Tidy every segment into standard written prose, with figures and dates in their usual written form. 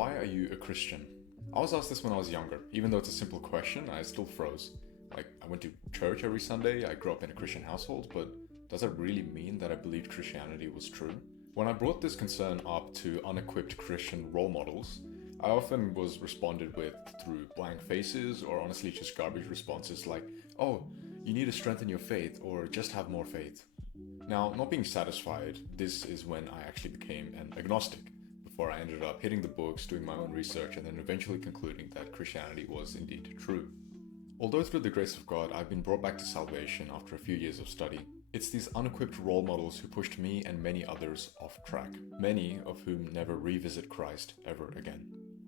Why are you a Christian? I was asked this when I was younger. Even though it's a simple question, I still froze. Like, I went to church every Sunday, I grew up in a Christian household, but does that really mean that I believed Christianity was true? When I brought this concern up to unequipped Christian role models, I often was responded with through blank faces or honestly just garbage responses like, oh, you need to strengthen your faith or just have more faith. Now, not being satisfied, this is when I actually became an agnostic, before I ended up hitting the books, doing my own research, and then eventually concluding that Christianity was indeed true. Although through the grace of God, I've been brought back to salvation after a few years of study, it's these unequipped role models who pushed me and many others off track, many of whom never revisit Christ ever again.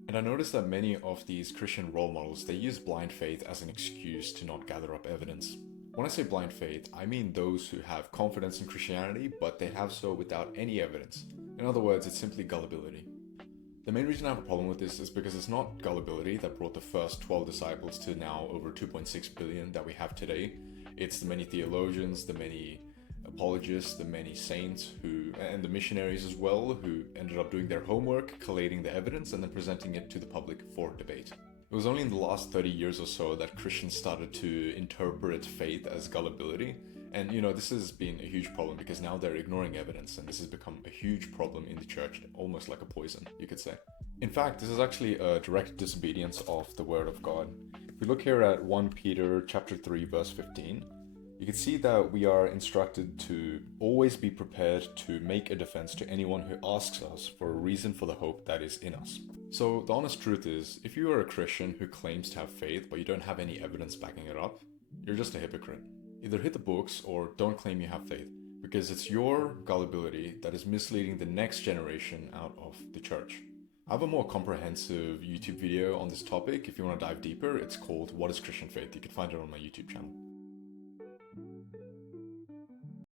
And I noticed that many of these Christian role models, they use blind faith as an excuse to not gather up evidence. When I say blind faith, I mean those who have confidence in Christianity, but they have so without any evidence. In other words, it's simply gullibility. The main reason I have a problem with this is because it's not gullibility that brought the first 12 disciples to now over 2.6 billion that we have today. It's the many theologians, the many apologists, the many saints and the missionaries as well, who ended up doing their homework, collating the evidence, and then presenting it to the public for debate. It was only in the last 30 years or so that Christians started to interpret faith as gullibility. And this has been a huge problem because now they're ignoring evidence, and this has become a huge problem in the church, almost like a poison, you could say. In fact, this is actually a direct disobedience of the word of God. If we look here at 1 Peter chapter 3 verse 15, you can see that we are instructed to always be prepared to make a defense to anyone who asks us for a reason for the hope that is in us. So the honest truth is, if you are a Christian who claims to have faith but you don't have any evidence backing it up, you're just a hypocrite. Either hit the books or don't claim you have faith, because it's your gullibility that is misleading the next generation out of the church. I have a more comprehensive YouTube video on this topic if you want to dive deeper. It's called What is Christian Faith? You can find it on my YouTube channel.